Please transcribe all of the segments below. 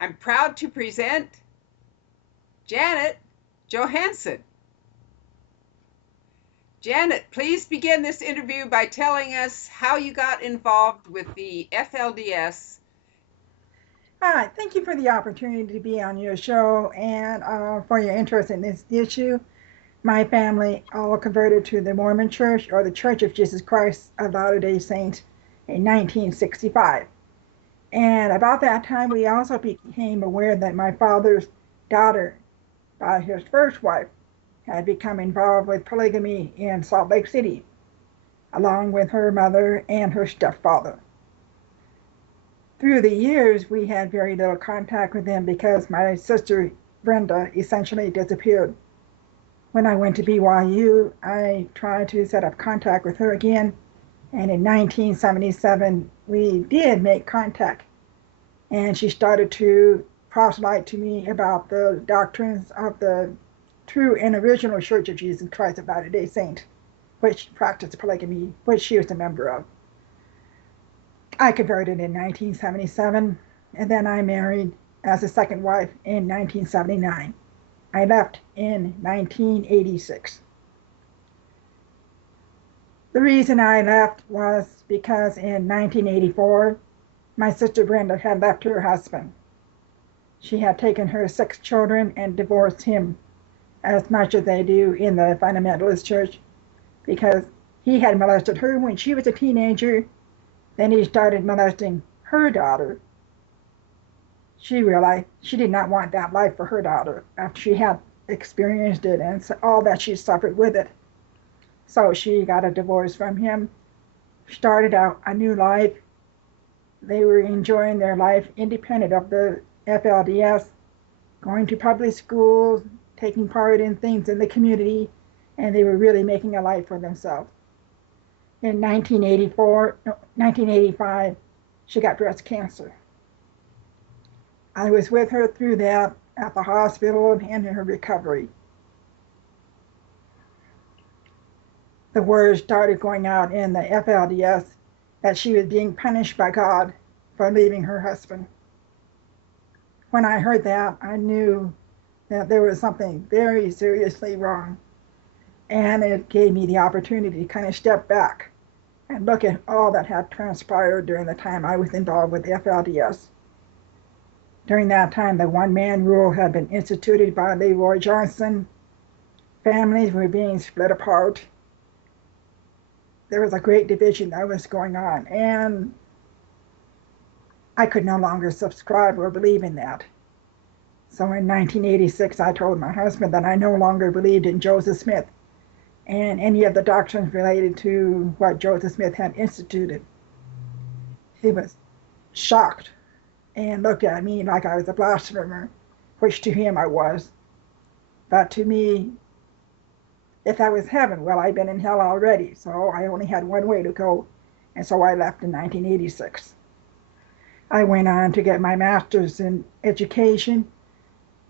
I'm proud to present Janet Johanson. Janet, please begin this interview by telling us how you got involved with the FLDS. Hi, thank you for the opportunity to be on your show and for your interest in this issue. My family all converted to the Mormon Church or the Church of Jesus Christ of Latter-day Saints in 1965. And about that time, we also became aware that my father's daughter, by his first wife, had become involved with polygamy in Salt Lake City, along with her mother and her stepfather. Through the years, we had very little contact with them because my sister Brenda essentially disappeared. When I went to BYU, I tried to set up contact with her again, and in 1977, we did make contact. And she started to proselyte to me about the doctrines of the true and original Church of Jesus Christ of Latter-day Saints, which practiced polygamy, which she was a member of. I converted in 1977, and then I married as a second wife in 1979. I left in 1986. The reason I left was because in 1984, my sister Brenda had left her husband. She had taken her 6 children and divorced him, as much as they do in the fundamentalist church, because he had molested her when she was a teenager. Then he started molesting her daughter. She realized she did not want that life for her daughter after she had experienced it and all that she suffered with it. So she got a divorce from him, started out a new life. They were enjoying their life independent of the FLDS, going to public schools, taking part in things in the community, and they were really making a life for themselves. In 1985, she got breast cancer. I was with her through that at the hospital and in her recovery. The word started going out in the FLDS that she was being punished by God for leaving her husband. When I heard that, I knew that there was something very seriously wrong, and it gave me the opportunity to kind of step back and look at all that had transpired during the time I was involved with the FLDS. During that time, the one-man rule had been instituted by David Johnson. Families were being split apart. There was a great division that was going on, and I could no longer subscribe or believe in that. So in 1986, I told my husband that I no longer believed in Joseph Smith and any of the doctrines related to what Joseph Smith had instituted. He was shocked and looked at me like I was a blasphemer, which to him I was. But to me, if that was heaven, well, I'd been in hell already, so I only had one way to go, and so I left in 1986. I went on to get my master's in education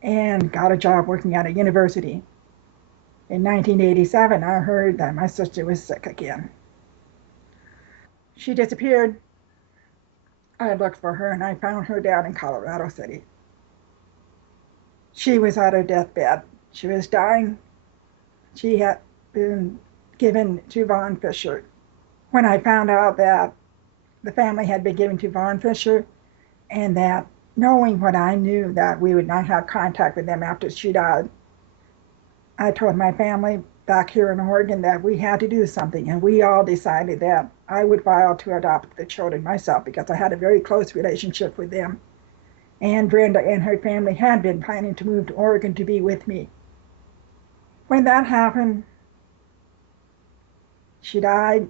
and got a job working at a university. In 1987, I heard that my sister was sick again. She disappeared. I looked for her and I found her down in Colorado City. She was at her deathbed. She was dying. She had been given to Vaughn Fischer. When I found out that the family had been given to Vaughn Fischer, and that knowing what I knew, that we would not have contact with them after she died, I told my family back here in Oregon that we had to do something, and we all decided that I would file to adopt the children myself because I had a very close relationship with them. And Brenda and her family had been planning to move to Oregon to be with me. When that happened, she died,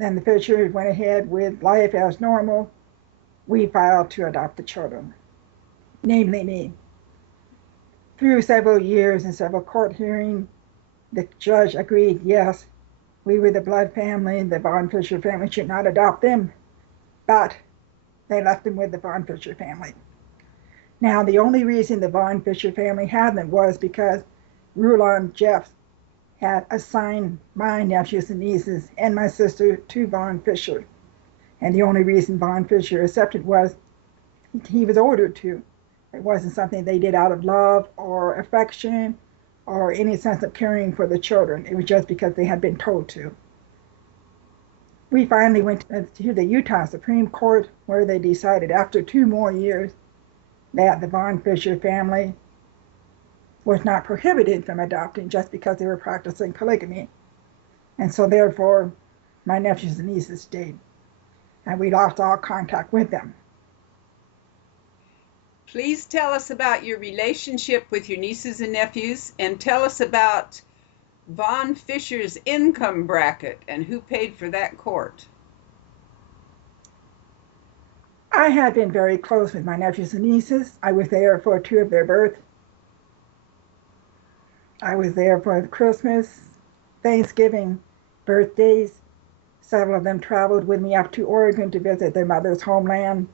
and the Fischers went ahead with life as normal. We filed to adopt the children, namely me. Through several years and several court hearings, the judge agreed, yes, we were the blood family, the Vaughn Fischer family should not adopt them, but they left them with the Vaughn Fischer family. Now, the only reason the Vaughn Fischer family had them was because Rulon Jeff had assigned my nephews and nieces and my sister to Vaughn Fischer. And the only reason Vaughn Fischer accepted was he was ordered to. It wasn't something they did out of love or affection or any sense of caring for the children. It was just because they had been told to. We finally went to the Utah Supreme Court, where they decided after 2 more years that the Vaughn Fischer family was not prohibited from adopting just because they were practicing polygamy. And so therefore, my nephews and nieces stayed, and we lost all contact with them. Please tell us about your relationship with your nieces and nephews, and tell us about Vaughn Fischer's income bracket and who paid for that court. I had been very close with my nephews and nieces. I was there for 2 of their births. I was there for Christmas, Thanksgiving, birthdays. Several of them traveled with me up to Oregon to visit their mother's homeland.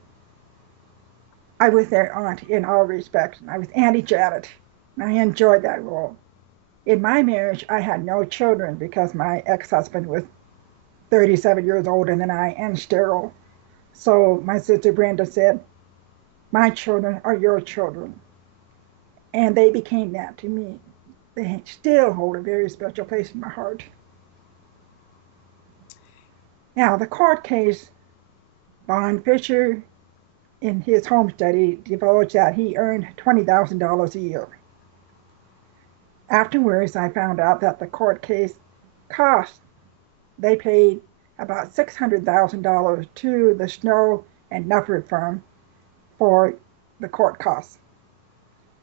I was their aunt in all respects. I was Auntie Janet, and I enjoyed that role. In my marriage, I had no children because my ex-husband was 37 years older than I and sterile. So my sister Brenda said, "My children are your children." And they became that to me. They still hold a very special place in my heart. Now, the court case, Vaughn Fischer, in his home study, divulged that he earned $20,000 a year. Afterwards, I found out that the court case cost, they paid about $600,000 to the Snow and Nuffer firm for the court costs.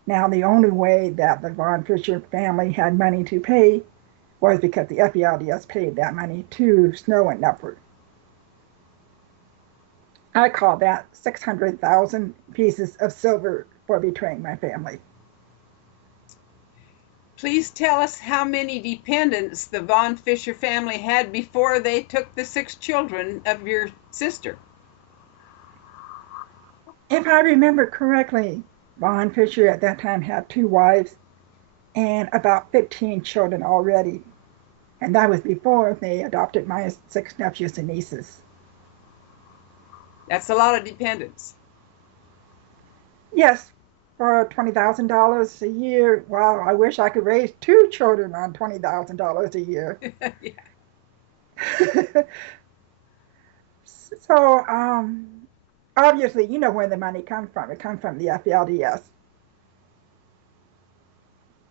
Now, the only way that the Vaughn Fischer family had money to pay was because the FLDS paid that money to Snow and Nuffer. I call that 600,000 pieces of silver for betraying my family. Please tell us how many dependents the Vaughn Fischer family had before they took the 6 children of your sister. If I remember correctly, Vaughn Fischer at that time had 2 wives and about 15 children already. And that was before they adopted my 6 nephews and nieces. That's a lot of dependents. Yes, for $20,000 a year. Wow, I wish I could raise 2 children on $20,000 a year. Yeah. So, obviously, you know where the money comes from. It comes from the FLDS.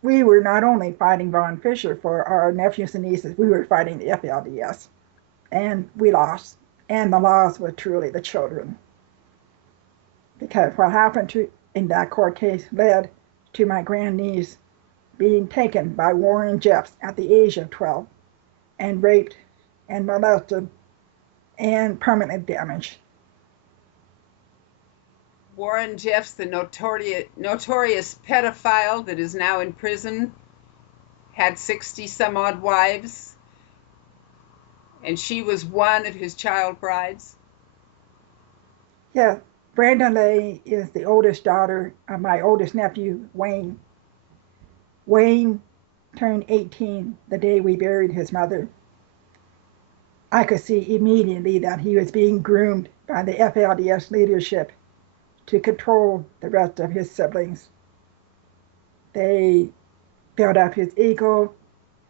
We were not only fighting Vaughn Fischer for our nephews and nieces, we were fighting the FLDS. And we lost. And the loss was truly the children. Because what happened in that court case led to my grandniece being taken by Warren Jeffs at the age of 12 and raped and molested and permanently damaged. Warren Jeffs, the notorious pedophile that is now in prison, had 60 some odd wives, and she was one of his child brides. Yeah, Brandon Lay is the oldest daughter of my oldest nephew, Wayne. Wayne turned 18 the day we buried his mother. I could see immediately that he was being groomed by the FLDS leadership to control the rest of his siblings. They built up his ego.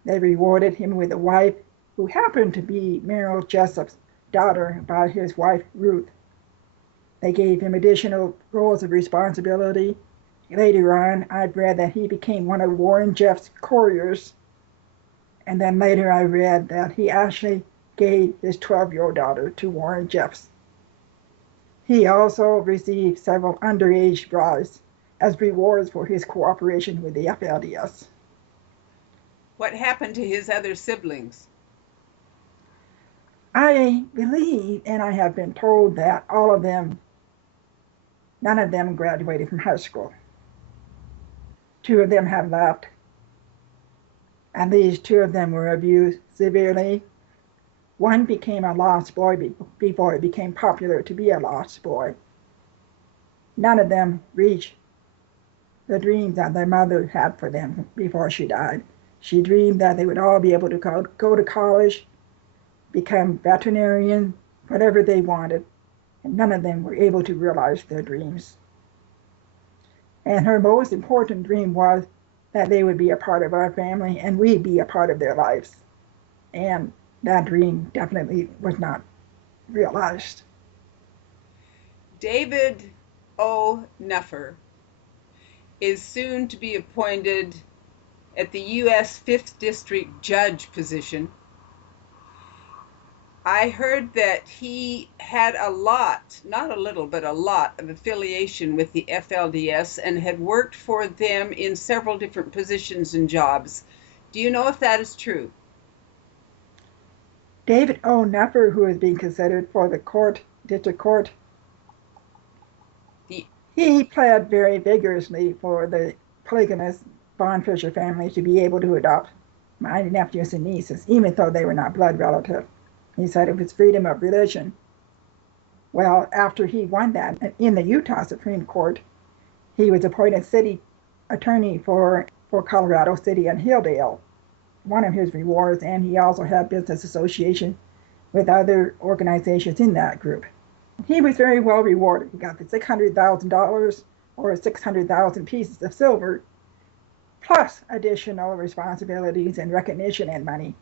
They rewarded him with a wife who happened to be Merrill Jessup's daughter by his wife, Ruth. They gave him additional roles of responsibility. Later on, I've read that he became one of Warren Jeffs' couriers. And then later I read that he actually gave his 12-year-old daughter to Warren Jeffs. He also received several underage brides as rewards for his cooperation with the FLDS. What happened to his other siblings? I believe, and I have been told, that all of them, none of them graduated from high school. 2 of them have left. At least 2 of them were abused severely. One became a lost boy before it became popular to be a lost boy. None of them reached the dreams that their mother had for them before she died. She dreamed that they would all be able to go to college, become veterinarian, whatever they wanted, and none of them were able to realize their dreams. And her most important dream was that they would be a part of our family and we'd be a part of their lives. And that dream definitely was not realized. David O. Nuffer is soon to be appointed at the U.S. 5th District Judge position. I heard that he had a lot, not a little, but a lot of affiliation with the FLDS and had worked for them in several different positions and jobs. Do you know if that is true? David O. Nuffer, who is being considered for the district court, he pled very vigorously for the polygamist Vaughn Fischer family to be able to adopt my nephews and nieces, even though they were not blood relative. He said it was freedom of religion. Well, after he won that in the Utah Supreme Court, he was appointed city attorney for Colorado City and Hilldale, one of his rewards, and he also had business association with other organizations in that group. He was very well rewarded. He got the $600,000 or 600,000 pieces of silver, plus additional responsibilities and recognition and money.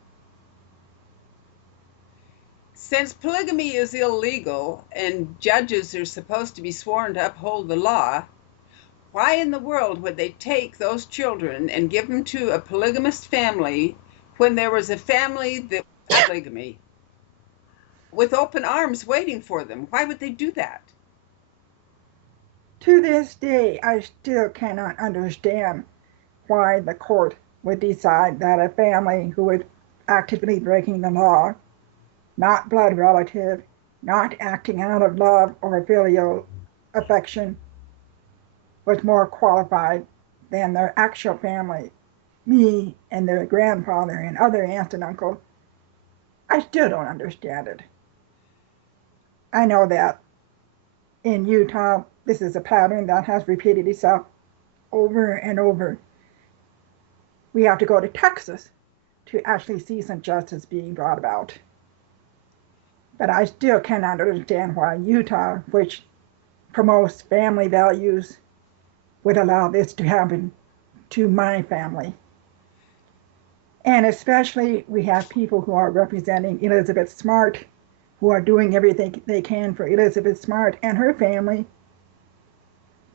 Since polygamy is illegal and judges are supposed to be sworn to uphold the law, why in the world would they take those children and give them to a polygamist family when there was a family that was polygamy with open arms waiting for them? Why would they do that? To this day, I still cannot understand why the court would decide that a family who was actively breaking the law, not blood relative, not acting out of love or filial affection, was more qualified than their actual family, me and their grandfather and other aunts and uncles. I still don't understand it. I know that in Utah, this is a pattern that has repeated itself over and over. We have to go to Texas to actually see some justice being brought about. But I still cannot understand why Utah, which promotes family values, would allow this to happen to my family. And especially we have people who are representing Elizabeth Smart, who are doing everything they can for Elizabeth Smart and her family,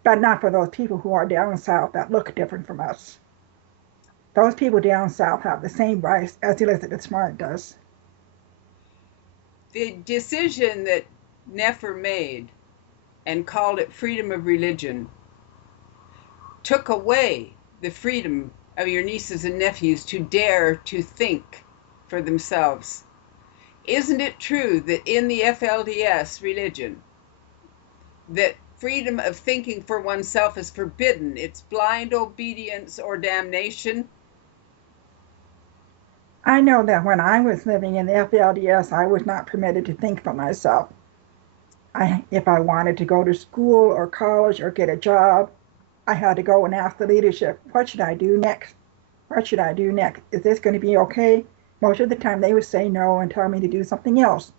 but not for those people who are down south that look different from us. Those people down south have the same rights as Elizabeth Smart does. The decision that Nuffer made and called it freedom of religion took away the freedom of your nieces and nephews to dare to think for themselves. Isn't it true that in the FLDS religion that freedom of thinking for oneself is forbidden? It's blind obedience or damnation. I know that when I was living in the FLDS, I was not permitted to think for myself. If I wanted to go to school or college or get a job, I had to go and ask the leadership, what should I do next? What should I do next? Is this going to be okay? Most of the time they would say no and tell me to do something else.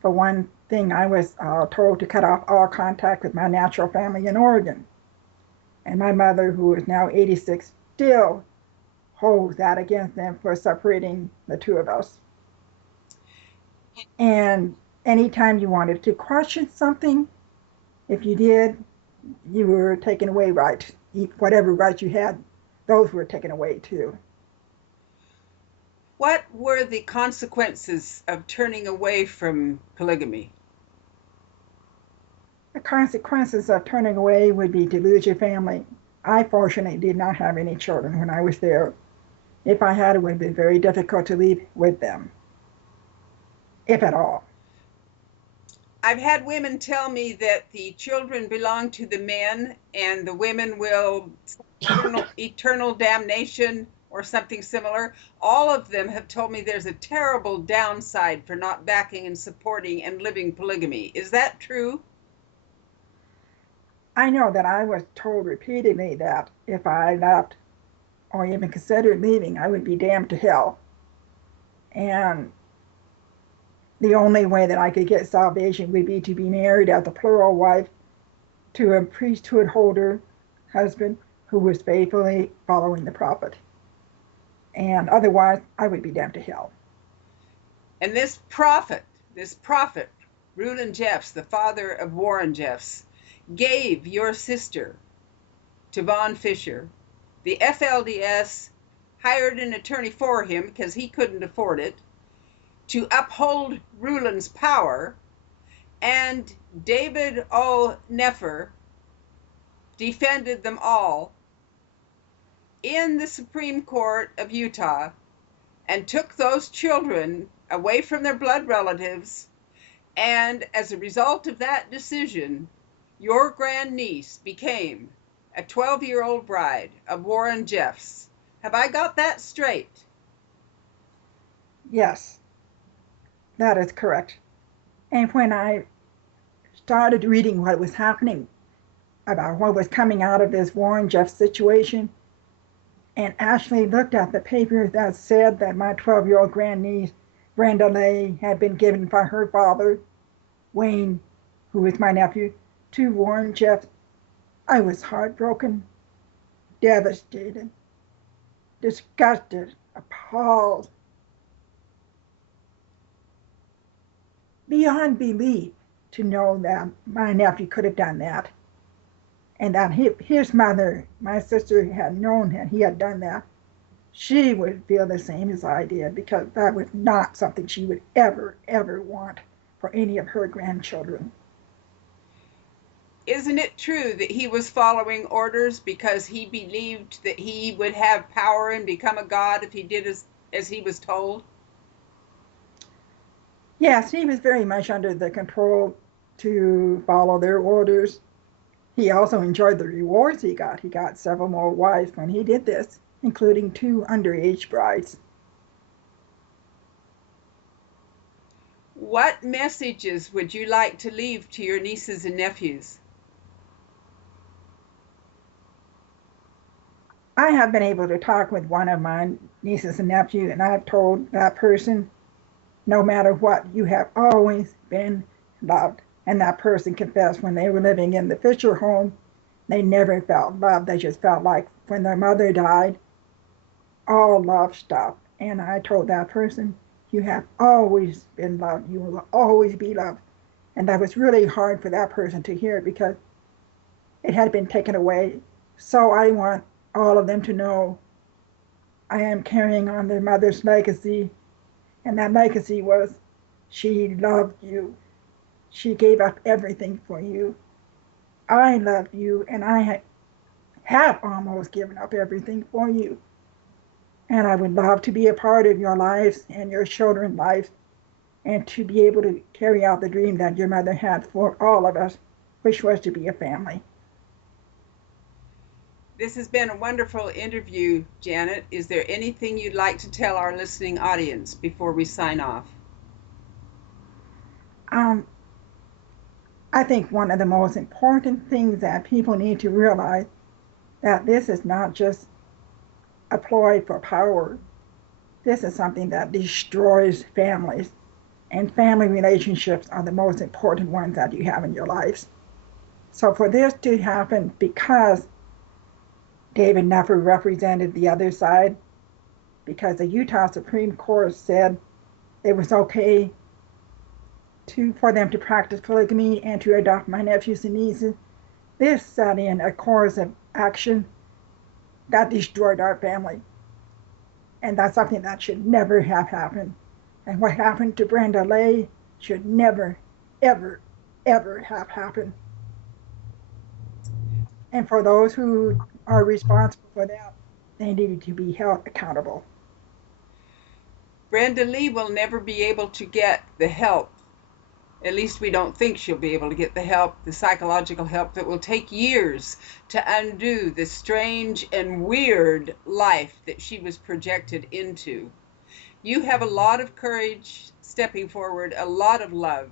For one thing, I was told to cut off all contact with my natural family in Oregon. And my mother, who is now 86, still holds that against them for separating the two of us. And anytime you wanted to question something, if you did, you were taken away rights. Whatever rights you had, those were taken away too. What were the consequences of turning away from polygamy? The consequences of turning away would be to lose your family. I fortunately did not have any children when I was there. If I had, it would have been very difficult to leave with them, if at all. I've had women tell me that the children belong to the men and the women will eternal damnation or something similar. All of them have told me there's a terrible downside for not backing and supporting and living polygamy. Is that true? I know that I was told repeatedly that if I left or even considered leaving, I would be damned to hell. And the only way that I could get salvation would be to be married as a plural wife to a priesthood holder husband who was faithfully following the prophet. And otherwise, I would be damned to hell. And this prophet, Reuben Jeffs, the father of Warren Jeffs, gave your sister to Vaughn Fischer. The FLDS hired an attorney for him because he couldn't afford it to uphold Reuben's power, and David Nuffer defended them all in the Supreme Court of Utah and took those children away from their blood relatives. And as a result of that decision, your grandniece became a 12-year-old bride of Warren Jeffs. Have I got that straight? Yes, that is correct. And when I started reading what was happening about what was coming out of this Warren Jeffs situation, and actually looked at the paper that said that my 12-year-old grandniece, Brenda Lay, had been given by her father, Wayne, who is my nephew, to Warren Jeffs, I was heartbroken, devastated, disgusted, appalled, beyond belief to know that my nephew could have done that. And that his mother, my sister, had known that he had done that, she would feel the same as I did, because that was not something she would ever, ever want for any of her grandchildren. Isn't it true that he was following orders because he believed that he would have power and become a god if he did as he was told? Yes, he was very much under the control to follow their orders. He also enjoyed the rewards he got. He got several more wives when he did this, including 2 underage brides. What messages would you like to leave to your nieces and nephews? I have been able to talk with one of my nieces and nephews, and I've told that person, no matter what, you have always been loved. And that person confessed when they were living in the Fischer home, they never felt love. They just felt like when their mother died, all love stopped. And I told that person, you have always been loved. You will always be loved. And that was really hard for that person to hear, because it had been taken away. So I want all of them to know I am carrying on their mother's legacy. And that legacy was, she loved you. She gave up everything for you. I love you, and I have almost given up everything for you. And I would love to be a part of your lives and your children's lives, and to be able to carry out the dream that your mother had for all of us, which was to be a family. This has been a wonderful interview, Janet. Is there anything you'd like to tell our listening audience before we sign off? I think one of the most important things that people need to realize, that this is not just a ploy for power. This is something that destroys families, and family relationships are the most important ones that you have in your lives. So for this to happen, because David Nuffer represented the other side, because the Utah Supreme Court said it was okay for them to practice polygamy and to adopt my nephews and nieces, this set in a course of action that destroyed our family. And that's something that should never have happened. And what happened to Brenda Lay should never, ever, ever have happened. And for those who are responsible for that, they need to be held accountable. Brenda Lee will never be able to get the help. At least we don't think she'll be able to get the help, the psychological help that will take years to undo the strange and weird life that she was projected into. You have a lot of courage stepping forward, a lot of love.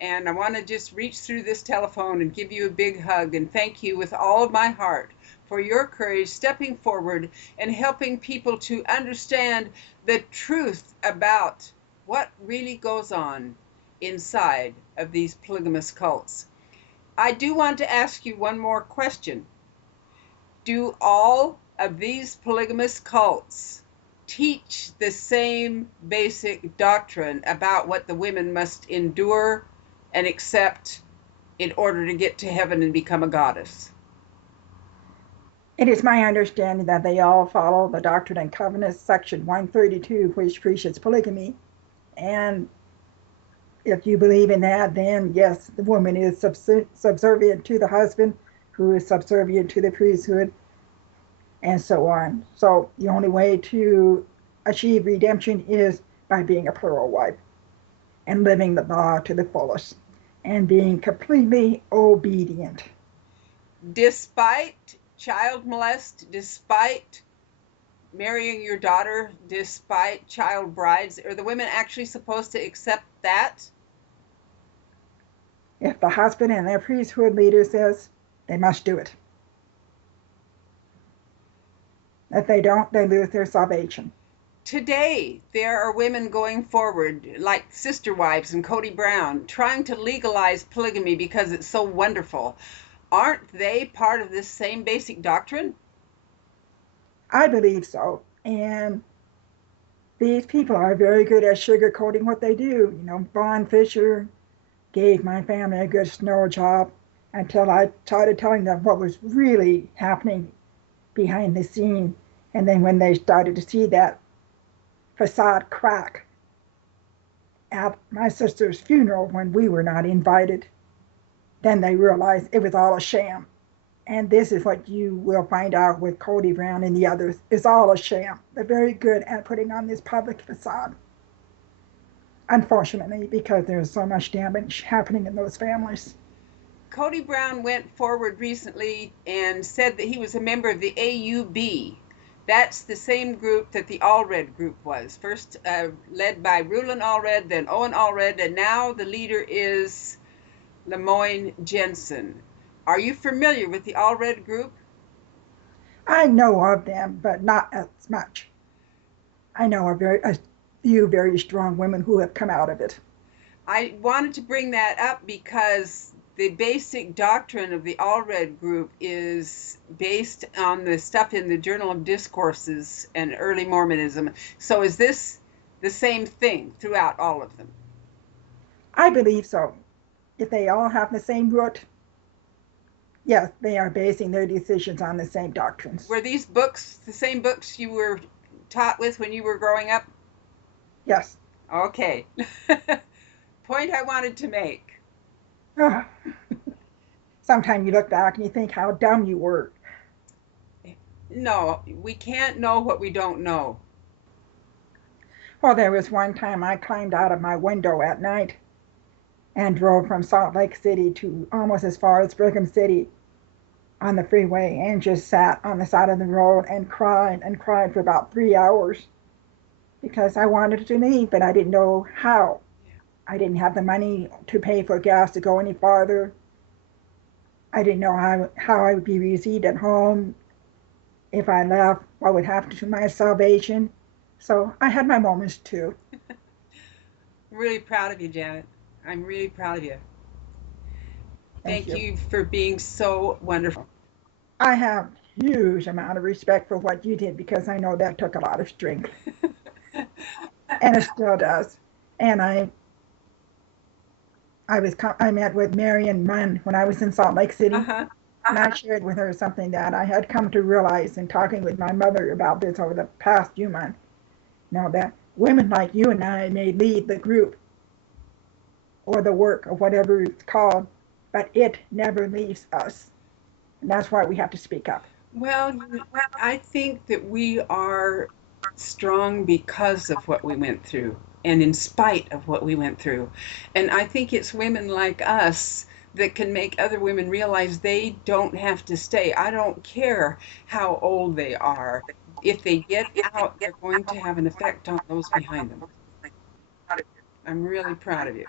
And I want to just reach through this telephone and give you a big hug and thank you with all of my heart for your courage stepping forward and helping people to understand the truth about what really goes on inside of these polygamous cults. I do want to ask you one more question. Do all of these polygamous cults teach the same basic doctrine about what the women must endure and accept in order to get to heaven and become a goddess? It is my understanding that they all follow the Doctrine and Covenants, section 132, which preaches polygamy. And if you believe in that, then yes, the woman is subservient to the husband, who is subservient to the priesthood, and so on. So the only way to achieve redemption is by being a plural wife and living the law to the fullest and being completely obedient. Despite child molest, despite marrying your daughter, despite child brides, are the women actually supposed to accept that? If the husband and their priesthood leader says, they must do it. If they don't, they lose their salvation. Today, there are women going forward, like Sister Wives and Cody Brown, trying to legalize polygamy because it's so wonderful. Aren't they part of this same basic doctrine? I believe so. And these people are very good at sugarcoating what they do. You know, Vaughn Fischer gave my family a good snow job until I started telling them what was really happening behind the scene. And then when they started to see that facade crack at my sister's funeral when we were not invited, then they realized it was all a sham. And this is what you will find out with Cody Brown and the others. It's all a sham. They're very good at putting on this public facade. Unfortunately, because there's so much damage happening in those families. Cody Brown went forward recently and said that he was a member of the AUB. That's the same group that the Allred group was. First led by Rulon Allred, then Owen Allred, and now the leader is Lemoyne Jensen. Are you familiar with the Allred group? I know of them, but not as much. I know a few very strong women who have come out of it. I wanted to bring that up because the basic doctrine of the Allred group is based on the stuff in the Journal of Discourses and early Mormonism. So is this the same thing throughout all of them? I believe so. If they all have the same root, yes, they are basing their decisions on the same doctrines. Were these books the same books you were taught with when you were growing up? Yes. Okay. Point I wanted to make. Sometimes you look back and you think how dumb you were. No, we can't know what we don't know. Well, there was one time I climbed out of my window at night and drove from Salt Lake City to almost as far as Brigham City on the freeway and just sat on the side of the road and cried for about 3 hours because I wanted to leave, but I didn't know how. I didn't have the money to pay for gas to go any farther. I didn't know how I would be received at home. If I left, what would happen to my salvation? So I had my moments too. I'm really proud of you, Janet. I'm really proud of you. Thank you for being so wonderful. I have huge amount of respect for what you did because I know that took a lot of strength. And it still does. And I met with Marion Munn when I was in Salt Lake City. And I shared with her something that I had come to realize in talking with my mother about this over the past few months. Now that women like you and I may lead the group or the work or whatever it's called, but it never leaves us. And that's why we have to speak up. Well, I think that we are strong because of what we went through and in spite of what we went through. And I think it's women like us that can make other women realize they don't have to stay. I don't care how old they are. If they get out, they're going to have an effect on those behind them. I'm really proud of you.